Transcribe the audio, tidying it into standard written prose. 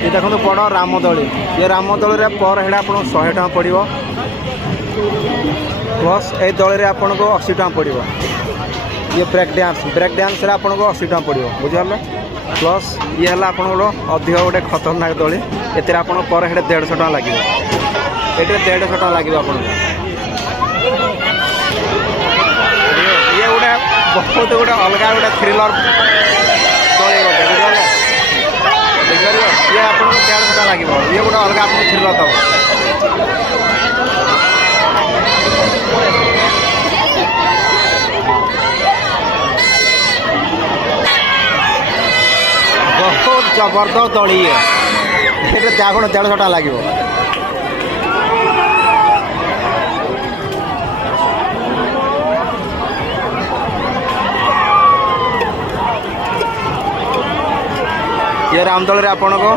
ये देखो बड़ रामदोली ये रामदोली पर हेड आप 100 टका पड़ो प्लस ये दल आपन को 80 टका पड़ो ये ब्रेक डांस आपन को 80 टका पड़ो बुझे प्लस ये है आप अधिक गोटे खतरनाक दली ये आप पर हेड 150 टका लगे ये 150 टका लगे आप ये गोटे बहुत गोटे अलग गोटे थ्रिलर दली गोटे बुझे ये आपको 150 टका लगे ये गोटे अलग आपको थ्रिलर दब बहुत जबरदस्त दली है ये देखो 150 टका लगे ये रामदोल रे आपन को